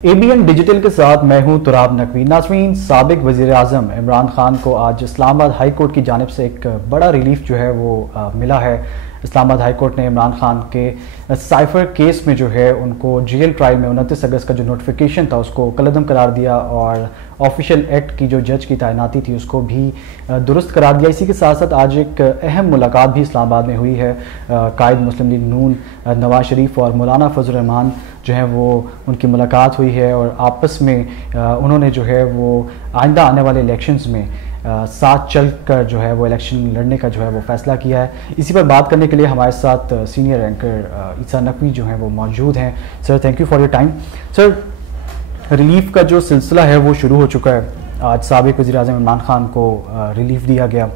ABN digital کے ساتھ میں ہوں تراب نقوی۔ ناظرین، سابق وزیر اعظم عمران خان کو آج اسلام آباد ہائی کورٹ کی جانب سے ایک بڑا ریلیف جو ہے وہ ملا ہے۔ اسلام آباد ہائی کورٹ نے عمران خان کے سائفر کیس میں جو ہے ان کو جیل ٹرائل میں 29 اگست کا جو نوٹیفیکیشن تھا اس کو کالعدم قرار دیا اور آفیشیل ایکٹ کی جو جج کی تعیناتی تھی اس کو بھی درست قرار دیا۔ اسی کے ساتھ ساتھ آج ایک اہم ملاقات بھی اسلام آباد میں ہوئی ہے۔ قائد مسلم لیگ نون نواز شریف اور مولانا فضل الرحمان جو ہیں وہ ان کی ملاقات ہوئی ہے اور آپس میں انہوں نے جو ہے وہ آئندہ آنے والے الیکشنز میں ساتھ چل کر جو ہے وہ الیکشن لڑنے کا جو ہے وہ فیصلہ کیا ہے۔ اسی پر بات کرنے کے لیے ہمارے ساتھ سینئر اینکر عیسیٰ نقوی جو ہیں وہ موجود ہیں۔ Sir, thank you for your time. Sir, relief کا جو سلسلہ ہے وہ شروع ہو چکا ہے۔ آج سابق وزیر اعظم عمران خان کو ریلیف دیا گیا۔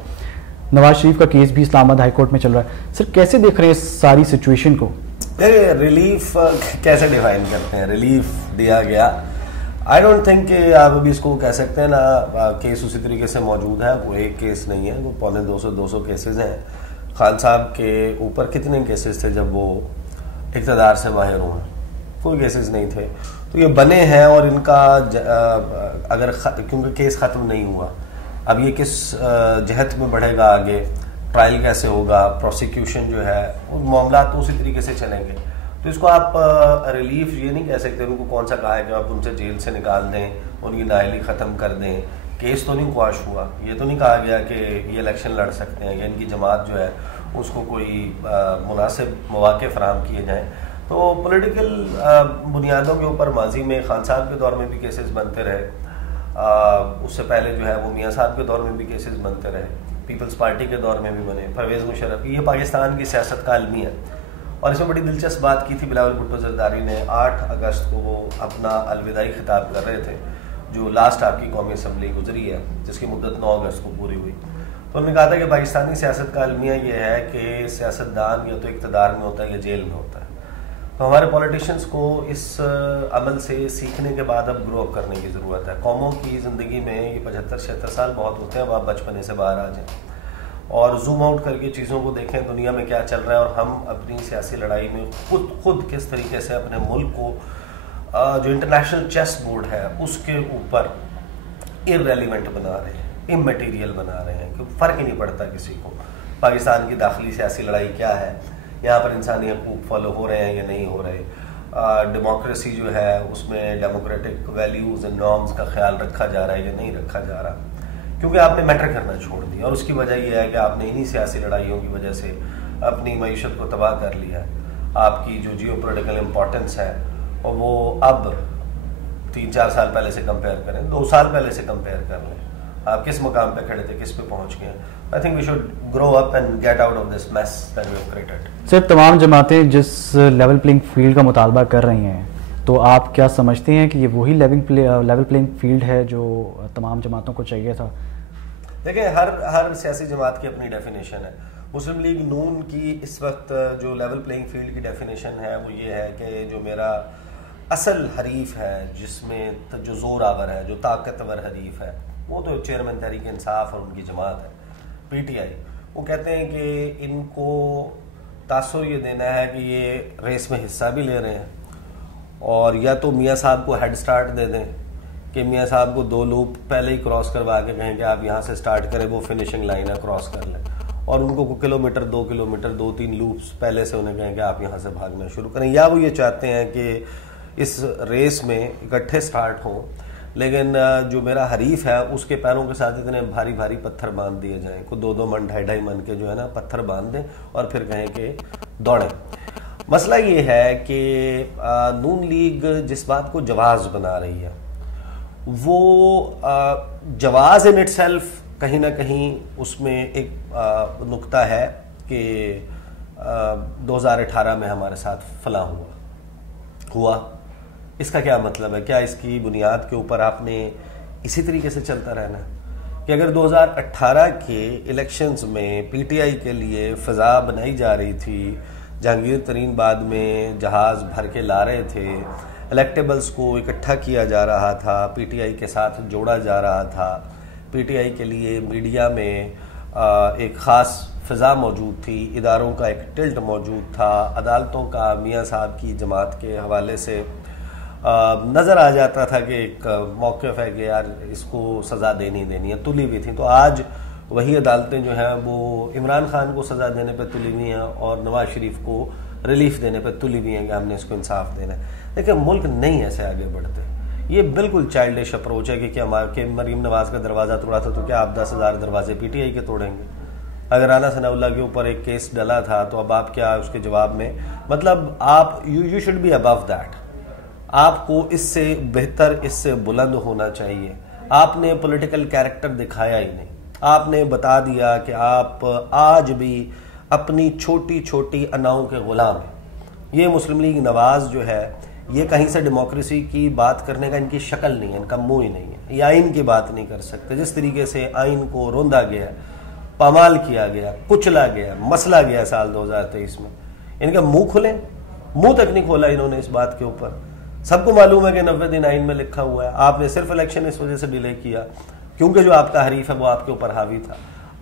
نواز شریف کا کیس بھی اسلام آباد ہائی کورٹ میں چل رہا ہے۔ سر، کیسے دیکھ رہے ہیں اس ساری سچویشن کو؟ ریلیف کیسے ڈیفائن کرتے ہیں؟ ریلیف دیا گیا، آئی ڈونٹ تھنک کہ آپ ابھی اس کو کہہ سکتے ہیں نا۔ کیس اسی طریقے سے موجود ہے، وہ ایک کیس نہیں ہے، وہ 200 کیسز ہیں۔ خان صاحب کے اوپر کتنے کیسز تھے جب وہ اقتدار سے باہر ہوئے؟ کوئی کیسز نہیں تھے۔ تو یہ بنے ہیں اور ان کا اگر کیونکہ کیس ختم نہیں ہوا، اب یہ کس جہت میں بڑھے گا آگے، ٹرائل کیسے ہوگا، پروسیکیوشن جو ہے، ان معاملات تو اسی طریقے سے چلیں گے۔ تو اس کو آپ ریلیف یہ نہیں کہہ سکتے۔ ان کو کون سا کہا ہے کہ آپ ان سے جیل سے نکال دیں، ان کی نااہلی ختم کر دیں؟ کیس تو نہیں خواش ہوا، یہ تو نہیں کہا گیا کہ یہ الیکشن لڑ سکتے ہیں یا ان کی جماعت جو ہے اس کو کوئی مناسب مواقع فراہم کیے جائیں۔ تو پولیٹیکل بنیادوں کے اوپر ماضی میں خان صاحب کے دور میں بھی کیسز بنتے رہے، اس سے پہلے جو ہے وہ میاں صاحب کے دور میں بھی کیسز بنتے رہے، پیپلز پارٹی کے دور میں بھی بنے، پرویز مشرف۔ یہ پاکستان کی سیاست کا المیہ ہے۔ اور اس میں بڑی دلچسپ بات کی تھی بلاول بھٹو زرداری نے۔ 8 اگست کو وہ اپنا الوداعی خطاب کر رہے تھے، جو لاسٹ آپ کی قومی اسمبلی گزری ہے جس کی مدت 9 اگست کو پوری ہوئی۔ تو انہوں نے کہا تھا کہ پاکستانی سیاست کا المیہ یہ ہے کہ سیاستدان یا تو اقتدار میں ہوتا ہے یا جیل میں ہوتا ہے۔ تو ہمارے پولیٹیشینز کو اس عمل سے سیکھنے کے بعد اب گرو اپ کرنے کی ضرورت ہے۔ قوموں کی زندگی میں یہ 75-76 سال بہت ہوتے ہیں، اب آپ بچپنے سے باہر آ جائیں اور زوم آؤٹ کر کے چیزوں کو دیکھیں، دنیا میں کیا چل رہا ہے، اور ہم اپنی سیاسی لڑائی میں خود کس طریقے سے اپنے ملک کو جو انٹرنیشنل چیس بورڈ ہے اس کے اوپر ارریلیونٹ بنا رہے ہیں، اممیٹیریل بنا رہے ہیں، کہ فرق ہی نہیں پڑتا کسی کو پاکستان کی داخلی سیاسی لڑائی کیا ہے، یہاں پر انسانی حقوق فالو ہو رہے ہیں یا نہیں ہو رہے، ڈیموکریسی جو ہے اس میں ڈیموکریٹک ویلیوز اینڈ نارمز کا خیال رکھا جا رہا ہے یا نہیں رکھا جا رہا، کیونکہ آپ نے میٹر کرنا چھوڑ دیا۔ اور اس کی وجہ یہ ہے کہ آپ نے انہی سیاسی لڑائیوں کی وجہ سے اپنی معیشت کو تباہ کر لیا ہے۔ آپ کی جو جیو پولیٹیکل امپورٹنس ہے اور وہ اب 3-4 سال پہلے سے کمپیئر کریں، 2 سال پہلے سے کمپیئر کر لیں، آپ کس مقام پہ کھڑے تھے، کس پہ پہنچ گئے ہیں۔ I think we should grow up and get out of this mess that we have created. سر، تمام جماعتیں جس لیول پلینگ فیلڈ کا مطالبہ کر رہی ہیں، تو آپ کیا سمجھتے ہیں کہ یہ وہی لیول پلینگ فیلڈ ہے جو تمام جماعتوں کو چاہیے تھا؟ دیکھیں، ہر سیاسی جماعت کی اپنی ڈیفینیشن ہے۔ مسلم لیگ نون کی اس وقت جو لیول پلینگ فیلڈ کی ڈیفینیشن ہے وہ یہ ہے کہ جو میرا اصل حریف ہے، جس میں جو زور آور ہے، جو طاقتور حریف ہے، وہ تو چیئرمین تحریک انصاف اور ان کی جماعت ہے، پی ٹی آئی۔ وہ کہتے ہیں کہ ان کو تاثر یہ دینا ہے کہ یہ ریس میں حصہ بھی لے رہے ہیں، اور یا تو میاں صاحب کو ہیڈ سٹارٹ دے دیں کہ میاں صاحب کو 2 لوپ پہلے ہی کراس کروا کے کہیں کہ آپ یہاں سے سٹارٹ کریں، وہ فنیشنگ لائن ہے، کراس کر لیں، اور ان کو 2 کلومیٹر 2-3 لوپس پہلے سے انہیں کہیں کہ آپ یہاں سے بھاگنا شروع کریں، یا وہ یہ چاہتے ہیں کہ اس ریس میں اکٹھے سٹارٹ ہوں، لیکن جو میرا حریف ہے اس کے پیروں کے ساتھ اتنے بھاری پتھر باندھ دیے جائیں، کو 2 من 2.5 من کے جو ہے نا پتھر باندھ دیں اور پھر کہیں کہ دوڑیں۔ مسئلہ یہ ہے کہ نون لیگ جس بات کو جواز بنا رہی ہے، وہ جواز ان اٹ سیلف کہیں نہ کہیں اس میں ایک نقطہ ہے کہ 2018 میں ہمارے ساتھ فلاں ہوا۔ اس کا کیا مطلب ہے؟ کیا اس کی بنیاد کے اوپر آپ نے اسی طریقے سے چلتا رہنا ہے کہ اگر 2018 کے الیکشنز میں پی ٹی آئی کے لیے فضا بنائی جا رہی تھی، جہانگیر ترین بعد میں جہاز بھر کے لا رہے تھے، الیکٹیبلز کو اکٹھا کیا جا رہا تھا، پی ٹی آئی کے ساتھ جوڑا جا رہا تھا، پی ٹی آئی کے لیے میڈیا میں ایک خاص فضا موجود تھی، اداروں کا ایک ٹلٹ موجود تھا، عدالتوں کا میاں صاحب کی جماعت کے حوالے سے نظر آ جاتا تھا کہ ایک موقف ہے کہ یار اس کو سزا دینی ہے، تلی ہوئی تھی. تو آج وہی عدالتیں جو ہیں وہ عمران خان کو سزا دینے پہ تلی ہوئی ہیں اور نواز شریف کو ریلیف دینے پہ تلی ہوئی ہیں کہ ہم نے اس کو انصاف دینا ہے. دیکھیں ملک نہیں ایسے آگے بڑھتے. یہ بالکل چائلڈش اپروچ ہے کہ مریم نواز کا دروازہ توڑا تھا تو کیا آپ 10,000 دروازے پی ٹی آئی کے توڑیں گے؟ اگر رانا ثناء اللہ کے اوپر ایک کیس ڈلا تھا تو اب آپ کیا اس کے جواب میں مطلب آپ you should be about that. آپ کو اس سے بہتر، اس سے بلند ہونا چاہیے. آپ نے پولیٹیکل کیریکٹر دکھایا ہی نہیں. آپ نے بتا دیا کہ آپ آج بھی اپنی چھوٹی چھوٹی اناؤں کے غلام ہیں. یہ مسلم لیگ نواز جو ہے یہ کہیں سے ڈیموکریسی کی بات کرنے کا ان کی شکل نہیں ہے، ان کا منہ ہی نہیں ہے. یہ آئین کی بات نہیں کر سکتے. جس طریقے سے آئین کو روندا گیا، پامال کیا گیا، کچلا گیا، مسلا گیا سال 2023 میں، ان کا منہ کھلیں، منہ تک نہیں کھولا انہوں نے اس بات کے اوپر. سب کو معلوم ہے کہ 90 دن آئین میں لکھا ہوا ہے. آپ نے صرف الیکشن اس وجہ سے ڈیلے کیا کیونکہ جو آپ کا حریف ہے وہ آپ کے اوپر حاوی تھا.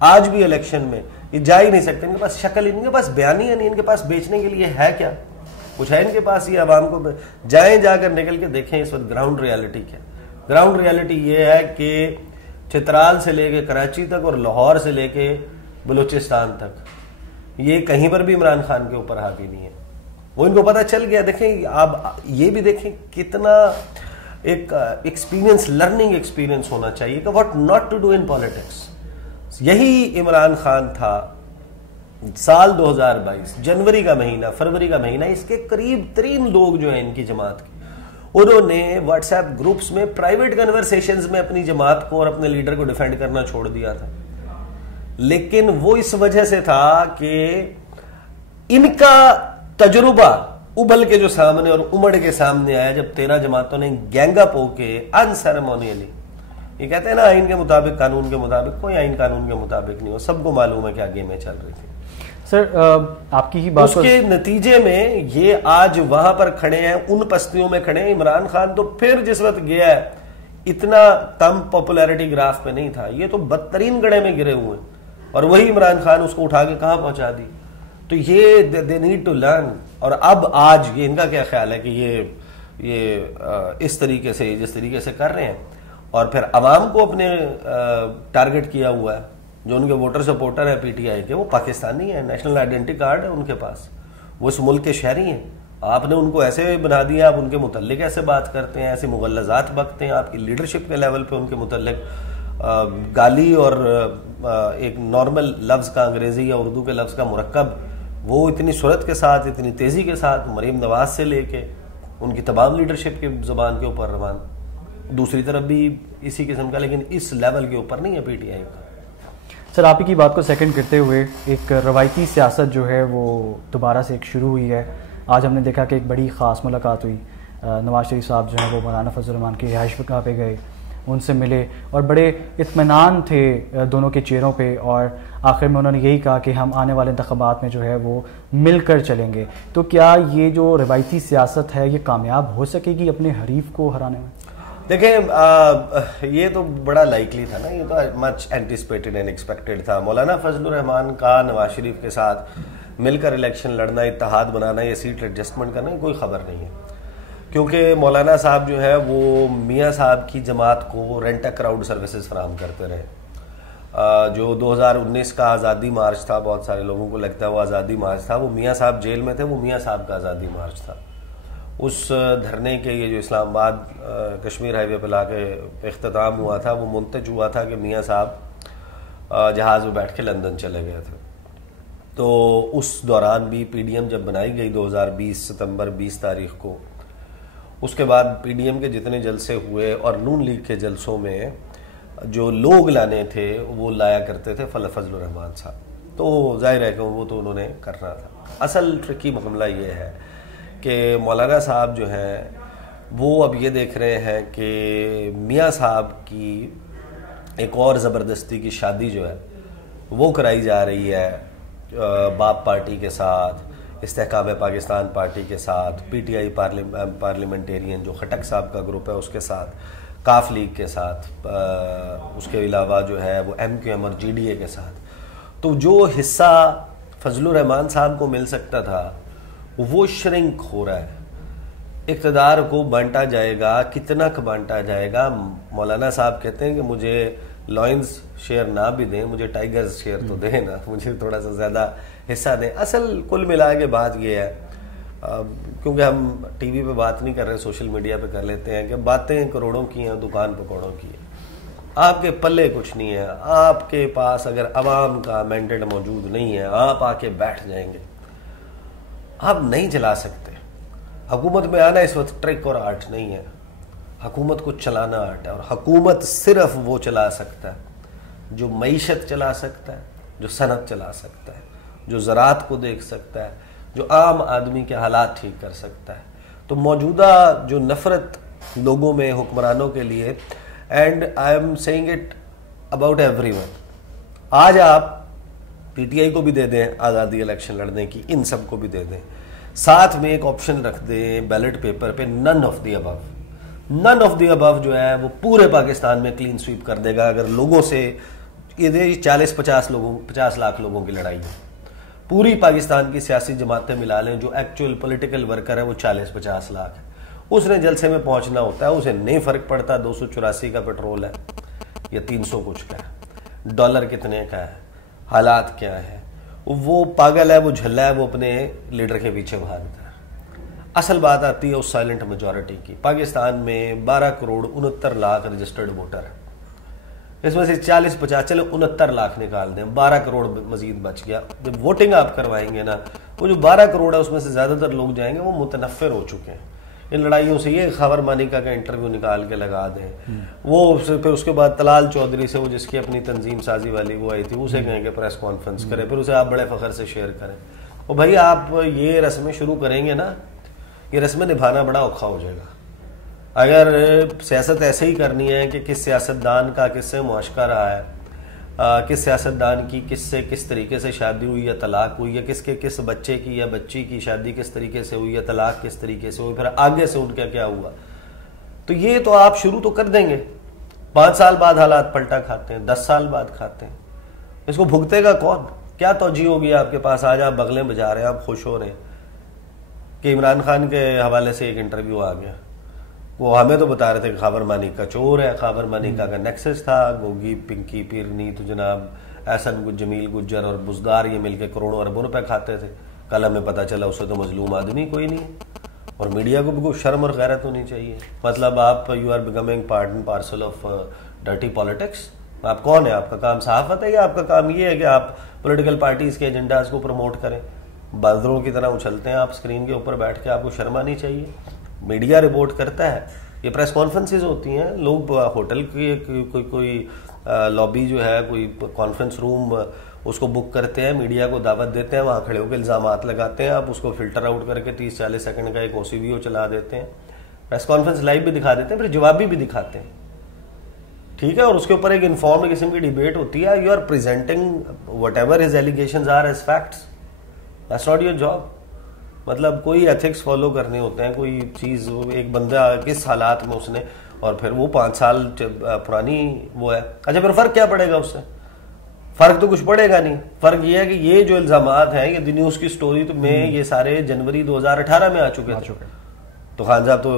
آج بھی الیکشن میں یہ جا ہی نہیں سکتے. ان کے پاس شکل ہی نہیں، ان کے پاس بیان ہی نہیں، ان کے پاس بیچنے کے لیے ہے کیا کچھ ہے ان کے پاس. یہ عوام کو جائیں، جا کر نکل کے دیکھیں اس وقت گراؤنڈ ریالٹی کیا. گراؤنڈ ریالٹی یہ ہے کہ چترال سے لے کے کراچی تک اور لاہور سے لے کے بلوچستان تک یہ کہیں پر بھی عمران خان کے اوپر حاوی نہیں ہے. وہ ان کو پتہ چل گیا. دیکھیں آپ یہ بھی دیکھیں کتنا ایک ایکسپیرینس، لرننگ ایکسپیرینس ہونا چاہیے کہ what not to do in politics. یہی عمران خان تھا سال 2022 جنوری کا مہینہ، فروری کا مہینہ. اس کے قریب ترین لوگ جو ہیں ان کی جماعت کے، انہوں نے واٹس ایپ گروپس میں پرائیویٹ کنورسیشنز میں اپنی جماعت کو اور اپنے لیڈر کو ڈیفینڈ کرنا چھوڑ دیا تھا. لیکن وہ اس وجہ سے تھا کہ ان کا تجربہ ابل کے جو سامنے اور امڑ کے سامنے آیا جب 13 جماعتوں نے گینگ اپ ہو کے انسیریمونیلی، یہ کہتے ہیں نا آئین کے مطابق، قانون کے مطابق. کوئی آئین قانون کے مطابق نہیں ہو. سب کو معلوم ہے کہ آگے میں چل رہی تھی. سر آپ کی ہی بات، اس کے نتیجے میں یہ آج وہاں پر کھڑے ہیں، ان پستیوں میں کھڑے ہیں. عمران خان تو پھر جس وقت گیا ہے اتنا کم پاپولیرٹی گراف پہ نہیں تھا. یہ تو بدترین گڑھے میں گرے ہوئے اور وہی عمران خان اس کو اٹھا کے کہاں پہنچا دی. تو یہ دے نیڈ ٹو لرن. اور اب آج یہ ان کا کیا خیال ہے کہ یہ اس طریقے سے جس طریقے سے کر رہے ہیں اور پھر عوام کو اپنے ٹارگٹ کیا ہوا ہے. جو ان کے ووٹر سپورٹر ہیں پی ٹی آئی کے، وہ پاکستانی ہیں، نیشنل آئیڈینٹی کارڈ ہے ان کے پاس، وہ اس ملک کے شہری ہیں. آپ نے ان کو ایسے بنا دیا، آپ ان کے متعلق ایسے بات کرتے ہیں، ایسے مغلظات بکتے ہیں. آپ کی لیڈرشپ کے لیول پہ ان کے متعلق گالی اور ایک نارمل لفظ کا، انگریزی یا اردو کے لفظ کا مرکب، وہ اتنی صورت کے ساتھ، اتنی تیزی کے ساتھ مریم نواز سے لے کے ان کی تمام لیڈرشپ کی زبان کے اوپر روان. دوسری طرف بھی اسی قسم کا، لیکن اس لیول کے اوپر نہیں ہے پی ٹی آئی کا. سر آپ ہی کی بات کو سیکنڈ کرتے ہوئے، ایک روایتی سیاست جو ہے وہ دوبارہ سے ایک شروع ہوئی ہے. آج ہم نے دیکھا کہ ایک بڑی خاص ملاقات ہوئی. نواز شریف صاحب جو ہیں وہ مولانا فضل الرحمان کی رہائش گاہ پہ گئے، ان سے ملے اور بڑے اطمینان تھے دونوں کے چہروں پہ، اور آخر میں انہوں نے یہی کہا کہ ہم آنے والے انتخابات میں جو ہے وہ مل کر چلیں گے. تو کیا یہ جو روایتی سیاست ہے یہ کامیاب ہو سکے گی اپنے حریف کو ہرانے میں؟ دیکھیں یہ تو بڑا لائکلی تھا نا، یہ تو مچ اینٹیسپیٹڈ اینڈ ایکسپیکٹڈ تھا. مولانا فضل الرحمان کا نواز شریف کے ساتھ مل کر الیکشن لڑنا، اتحاد بنانا یا سیٹ ایڈجسٹمنٹ کرنا کوئی خبر نہیں ہے. کیونکہ مولانا صاحب جو ہے وہ میاں صاحب کی جماعت کو رینٹ اے کراؤڈ سروسز فراہم کرتے رہے. جو 2019 کا آزادی مارچ تھا، بہت سارے لوگوں کو لگتا ہے وہ آزادی مارچ تھا، وہ میاں صاحب جیل میں تھے، وہ میاں صاحب کا آزادی مارچ تھا. اس دھرنے کے یہ جو اسلام آباد کشمیر ہائی وے پہ لا کے اختتام ہوا تھا، وہ منتج ہوا تھا کہ میاں صاحب جہاز میں بیٹھ کے لندن چلے گئے تھے. تو اس دوران بھی پی ڈی ایم جب بنائی گئی 2020 ستمبر 20 تاریخ کو، اس کے بعد پی ڈی ایم کے جتنے جلسے ہوئے اور نون لیگ کے جلسوں میں جو لوگ لانے تھے وہ لایا کرتے تھے فضل الرحمان صاحب. تو ظاہر ہے کہ وہ تو انہوں نے کرنا تھا. اصل ٹرکی معاملہ یہ ہے کہ مولانا صاحب جو ہیں وہ اب یہ دیکھ رہے ہیں کہ میاں صاحب کی ایک اور زبردستی کی شادی جو ہے وہ کرائی جا رہی ہے باپ پارٹی کے ساتھ، استحکام پاکستان پارٹی کے ساتھ، پی ٹی آئی پارلیمنٹیرین جو خٹک صاحب کا گروپ ہے اس کے ساتھ، کاف لیگ کے ساتھ، اس کے علاوہ جو ہے وہ ایم کیو ایم اور جی ڈی اے کے ساتھ. تو جو حصہ فضل الرحمان صاحب کو مل سکتا تھا وہ شرنک ہو رہا ہے. اقتدار کو بانٹا جائے گا, کتنا بانٹا جائے گا. مولانا صاحب کہتے ہیں کہ مجھے لائنز شیئر نہ بھی دیں, مجھے ٹائیگرز شیئر تو دیں نا, مجھے تھوڑا سا زیادہ حصہ دیں. اصل کل ملا کے بات یہ ہے, کیونکہ ہم ٹی وی پہ بات نہیں کر رہے, سوشل میڈیا پہ کر لیتے ہیں, کہ باتیں کروڑوں کی ہیں, دکان پکوڑوں کی ہیں. آپ کے پلے کچھ نہیں ہے. آپ کے پاس اگر عوام کا مینڈیٹ موجود نہیں ہے, آپ آ کے بیٹھ جائیں گے, آپ نہیں چلا سکتے. حکومت میں آنا اس وقت ٹرک اور آرٹ نہیں ہے, حکومت کو چلانا آرٹ ہے. اور حکومت صرف وہ چلا سکتا ہے جو معیشت چلا سکتا ہے, جو صنعت چلا سکتا ہے, جو زراعت کو دیکھ سکتا ہے, جو عام آدمی کے حالات ٹھیک کر سکتا ہے. تو موجودہ جو نفرت لوگوں میں حکمرانوں کے لیے, and I am seeing it about every one, آج آپ پی ٹی آئی کو بھی دے دیں آزادی الیکشن لڑنے کی, ان سب کو بھی دے دیں, ساتھ میں ایک آپشن رکھ دیں بیلٹ پیپر پہ none of the Abu. None of the ابو جو ہے وہ پورے پاکستان میں کلین سویپ کر دے گا. اگر لوگوں سے یہ 40-50 لاکھ لوگوں کی لڑائی ہے, پوری پاکستان کی سیاسی جماعتیں ملا لیں, جو ایکچوئل پولیٹیکل ورکر ہے وہ 40-50 لاکھ ہے. اس نے جلسے میں پہنچنا ہوتا ہے, اسے نہیں فرق پڑتا 284 کا پیٹرول ہے یا 300 کچھ کا ہے, ڈالر کتنے کا ہے, حالات کیا ہے. وہ پاگل ہے, وہ جھلا ہے, وہ اپنے لیڈر کے پیچھے بھاگتا ہے. اصل بات آتی ہے اس سائلنٹ میجورٹی کی. پاکستان میں 12 کروڑ 69 لاکھ رجسٹرڈ ووٹر ہیں, اس میں سے 40-50 چلے 69 لاکھ نکال دیں, 12 کروڑ مزید بچ گیا. جب ووٹنگ آپ کروائیں گے نا, وہ جو 12 کروڑ ہے اس میں سے زیادہ تر لوگ جائیں گے وہ متنفر ہو چکے ہیں ان لڑائیوں سے. یہ خاور مانیکا کا انٹرویو نکال کے لگا دیں, وہ پھر اس کے بعد طلال چودھری سے, وہ جس کی اپنی تنظیم سازی والی وہ آئی تھی, اسے کہیں کہ پریس کانفرنس کرے, پھر اسے آپ بڑے فخر سے شیئر کریں. اور بھائی آپ یہ رسمیں شروع کریں گے نا, یہ رسمیں نبھانا بڑا اوکھا ہو جائے گا. اگر سیاست ایسے ہی کرنی ہے کہ کس سیاستدان کا کس سے معاشقہ رہا ہے, کس سیاستدان کی کس سے کس طریقے سے شادی ہوئی یا طلاق ہوئی, یا کس کے کس بچے کی یا بچی کی شادی کس طریقے سے ہوئی یا طلاق کس طریقے سے ہوئی, پھر آگے سے ان کا کیا ہوا, تو یہ تو آپ شروع تو کر دیں گے. 5 سال بعد حالات پلٹا کھاتے ہیں, 10 سال بعد کھاتے ہیں. اس کو بھگتے گا کون؟ کیا توجہ ہوگی آپ کے پاس؟ آج آپ بغلیں بجا رہے ہیں, آپ خوش ہو رہے ہیں کہ عمران خان کے حوالے سے ایک انٹرویو آ گیا, وہ ہمیں تو بتا رہے تھے کہ خاور مانیکا چور ہے, خاور مانیکا کا نیکسس تھا, گوگی پنکی پیرنی تو جناب احسن جمیل گجر اور بزدار یہ مل کے کروڑوں اربوں روپے کھاتے تھے. کل ہمیں پتہ چلا اسے تو مظلوم آدمی کوئی نہیں ہے. اور میڈیا کو بھی کوئی شرم اور غیرت ہونی چاہیے. مطلب آپ you are becoming part and parcel of dirty politics. آپ کون ہیں؟ آپ کا کام صحافت ہے یا آپ کا کام یہ ہے کہ آپ پولیٹیکل پارٹیز کے ایجنڈاز کو پروموٹ کریں؟ بازروں کی طرح اچھلتے ہیں آپ اسکرین کے اوپر بیٹھ کے, آپ کو شرم آنی چاہیے. میڈیا رپورٹ کرتا ہے, یہ پریس کانفرنسز ہوتی ہیں, لوگ ہوٹل کی کوئی لابی جو ہے, کوئی کانفرنس روم اس کو بک کرتے ہیں, میڈیا کو دعوت دیتے ہیں, وہاں کھڑے ہو کے الزامات لگاتے ہیں, آپ اس کو فلٹر آؤٹ کر کے 30-40 سیکنڈ کا ایک او سی وی او چلا دیتے ہیں, پریس کانفرنس لائیو بھی دکھا دیتے ہیں, پھر جواب بھی دکھاتے ہیں, ٹھیک ہے, اور اس کے اوپر ایک انفارمڈ قسم کی ڈیبیٹ ہوتی ہے. You are presenting whatever his allegations are as facts, that's not your job. مطلب کوئی ایتھکس فالو کرنے ہوتے ہیں, کوئی چیز, ایک بندہ کس حالات میں اس نے, اور پھر وہ 5 سال پرانی وہ ہے. اچھا پھر فرق کیا پڑے گا اس سے؟ فرق تو کچھ پڑے گا نہیں. فرق یہ ہے کہ یہ جو الزامات ہیں, یہ دی نیوز کی سٹوری تو میں یہ سارے جنوری 2018 میں آ چکے تھے. تو خان صاحب تو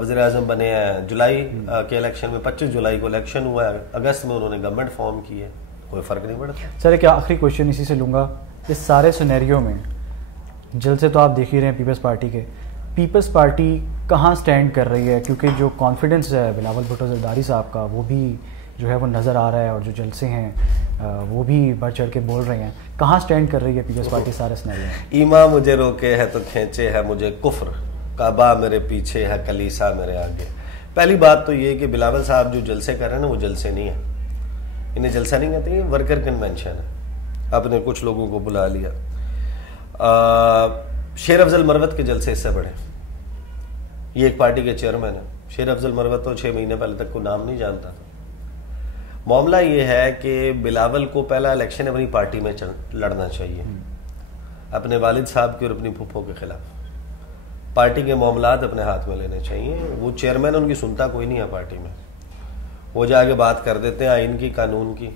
وزیر اعظم بنے ہیں جولائی کے الیکشن میں, 25 جولائی کو الیکشن ہوا ہے, اگست میں انہوں نے گورنمنٹ فارم کی ہے, کوئی فرق نہیں پڑتا. سر ایک آخری کوشچن اسی سے لوں گا. اس سارے سینیریو میں جلسے تو آپ دیکھ ہی رہے ہیں پیپلز پارٹی کے, پیپلز پارٹی کہاں سٹینڈ کر رہی ہے؟ کیونکہ جو کانفیڈنس ہے بلاول بھٹو زرداری صاحب کا, وہ بھی جو ہے وہ نظر آ رہا ہے, اور جو جلسے ہیں وہ بھی بڑھ چڑھ کے بول رہے ہیں. کہاں سٹینڈ کر رہی ہے پیپلز پارٹی سارے سینیریو میں؟ ایما مجھے روکے ہے تو کھینچے ہے مجھے کفر, کعبہ میرے پیچھے ہے کلیسا میرے آگے. پہلی بات تو یہ کہ بلاول صاحب جو جلسے کر رہے ہیں نا, وہ جلسے نہیں ہیں, انہیں جلسہ نہیں کہتے, یہ ورکر کنونشن ہے. آپ نے کچھ لوگوں کو بلا لیا. شیر افضل مروت کے جلسے اس سے بڑے. یہ ایک پارٹی کے چیئرمین ہیں. شیر افضل مروت تو 6 مہینے پہلے تک کوئی نام نہیں جانتا تھا. معاملہ یہ ہے کہ بلاول کو پہلا الیکشن اپنی پارٹی میں لڑنا چاہیے, اپنے والد صاحب کے اور اپنی پھپھو کے خلاف. پارٹی کے معاملات اپنے ہاتھ میں لینے چاہیے. وہ چیئرمین ان کی سنتا کوئی نہیں ہے پارٹی میں, وہ جا کے بات کر دیتے ہیں آئین کی, قانون کی.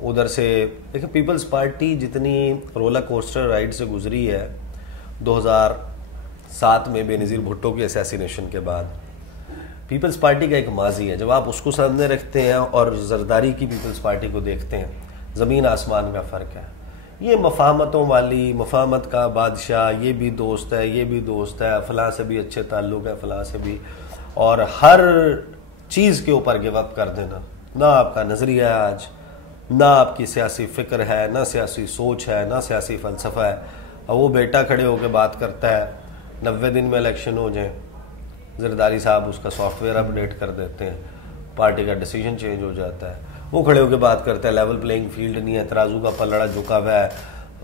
ادھر سے دیکھیں, پیپلز پارٹی جتنی رولر کوسٹر رائڈ سے گزری ہے 2000 7 میں بے نظیر بھٹو کی اسیسینیشن کے بعد پیپلز پارٹی کا ایک ماضی ہے. جب آپ اس کو سامنے رکھتے ہیں اور زرداری کی پیپلز پارٹی کو دیکھتے ہیں, زمین آسمان کا فرق ہے. یہ مفاہمتوں والی, مفاہمت کا بادشاہ, یہ بھی دوست ہے, یہ بھی دوست ہے, فلاں سے بھی اچھے تعلق ہے, فلاں سے بھی, اور ہر چیز کے اوپر گیو اپ کر دینا. نہ آپ کا نظریہ ہے آج, نہ آپ کی سیاسی فکر ہے, نہ سیاسی سوچ ہے, نہ سیاسی فلسفہ ہے. اور وہ بیٹا کھڑے ہو کے بات کرتا ہے 90 دن میں الیکشن ہو جائیں, زرداری صاحب اس کا سافٹ ویئر اپڈیٹ کر دیتے ہیں, پارٹی کا ڈیسیجن چینج ہو جاتا ہے. وہ کھڑے ہو کے بات کرتے ہیں لیول پلینگ فیلڈ نہیں ہے, ترازو کا پلڑا جھکا ہوا ہے,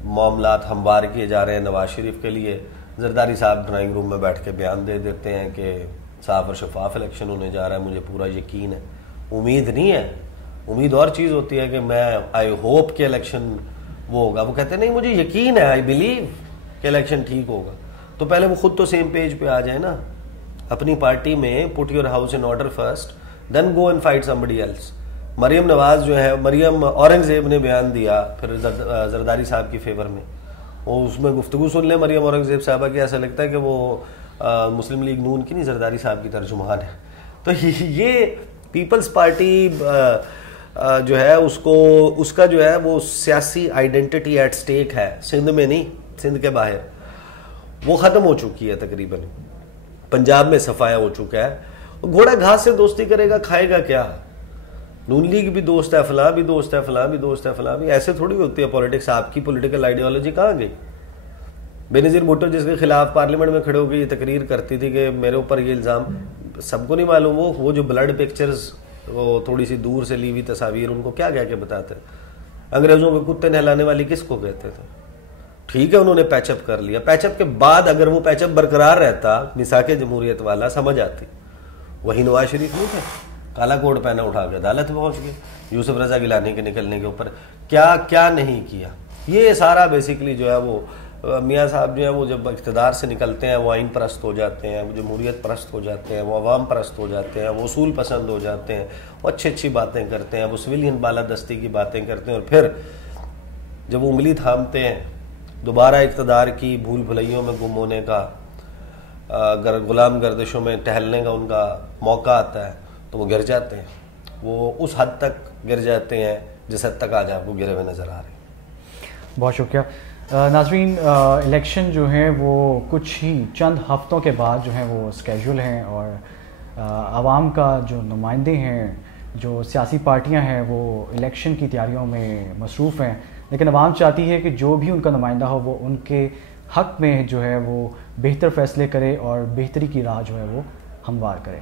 معاملات ہموار کیے جا رہے ہیں نواز شریف کے لیے. زرداری صاحب ڈرائنگ روم میں بیٹھ کے بیان دے دیتے ہیں کہ صاف اور شفاف الیکشن ہونے جا رہا ہے, مجھے پورا یقین ہے. امید نہیں ہے, امید اور چیز ہوتی ہے کہ میں آئی ہوپ کہ الیکشن وہ ہوگا. وہ کہتے ہیں نہیں مجھے یقین ہے, آئی بلیو کہ الیکشن ٹھیک ہوگا. تو پہلے وہ خود تو سیم پیج پہ آ جائے نا اپنی پارٹی میں. Put your house in order first, then go and fight somebody else. Maryam Nawaz جو ہے, مریم اورنگزیب نے بیان دیا پھر زرداری صاحب کی فیور میں, وہ اس میں گفتگو سن لیں مریم اورنگزیب صاحبہ کی, ایسا لگتا ہے کہ وہ مسلم لیگ نون کی نہیں, زرداری صاحب کی ترجمان ہے. تو یہ پیپلز پارٹی جو ہے اس کا جو ہے وہ سیاسی آئیڈینٹی ایٹ سٹیک ہے. سندھ میں نہیں, سندھ کے باہر وہ ختم ہو چکی ہے تقریباً. پنجاب میں صفایا ہو چکا ہے. گھوڑا گھاس سے دوستی کرے گا, کھائے گا کیا؟ نون لیگ بھی دوست ہے, فلاں بھی دوست ہے, فلاں بھی دوست ہے, فلاں بھی. ایسے تھوڑی ہوتی ہے پولیٹکس. آپ کی پولیٹیکل آئیڈیالوجی کہاں گئی؟ بے نظیر بھٹو جس کے خلاف پارلیمنٹ میں کھڑے ہو کے یہ تقریر کرتی تھی کہ میرے اوپر یہ الزام, سب کو نہیں معلوم وہ جو بلڈ پکچرز, وہ تھوڑی سی دور سے لی ہوئی تصاویر, ان کو کیا کہہ کے بتاتے؟ انگریزوں کے کتے نہلانے والی کس کو کہتے تھے؟ ٹھیک ہے انہوں نے پیچ اپ کر لیا, پیچ اپ کے بعد اگر وہ پیچ اپ برقرار رہتا, میثاق جمہوریت والا, سمجھ آتی. وہی نواز شریف نہیں تھے, کالا کوٹ پہنا اٹھا کے عدالت پہنچ گئے یوسف رضا گیلانی کے نکلنے کے اوپر. کیا کیا نہیں کیا. یہ سارا بیسیکلی جو ہے وہ میاں صاحب جو ہے وہ جب اقتدار سے نکلتے ہیں وہ آئین پرست ہو جاتے ہیں, وہ جمہوریت پرست ہو جاتے ہیں, وہ عوام پرست ہو جاتے ہیں, وہ اصول پسند ہو جاتے ہیں, وہ اچھی باتیں کرتے ہیں, وہ سویلین بالادستی کی باتیں کرتے ہیں, اور پھر جب وہ انگلی تھامتے ہیں دوبارہ اقتدار کی بھول بھلائیوں میں گم ہونے کا, غلام گردشوں میں ٹہلنے کا ان کا موقع آتا ہے تو وہ گر جاتے ہیں. وہ اس حد تک گر جاتے ہیں جس حد تک آج آپ کو گرے ہوئے نظر آ رہے ہیں. بہت شکریہ. ناظرین, الیکشن جو ہیں وہ کچھ ہی چند ہفتوں کے بعد جو ہیں وہ اسکیجول ہیں, اور عوام کا جو نمائندے ہیں, جو سیاسی پارٹیاں ہیں, وہ الیکشن کی تیاریوں میں مصروف ہیں. لیکن عوام چاہتی ہے کہ جو بھی ان کا نمائندہ ہو وہ ان کے حق میں جو ہے وہ بہتر فیصلے کرے اور بہتری کی راہ جو ہے وہ ہموار کرے.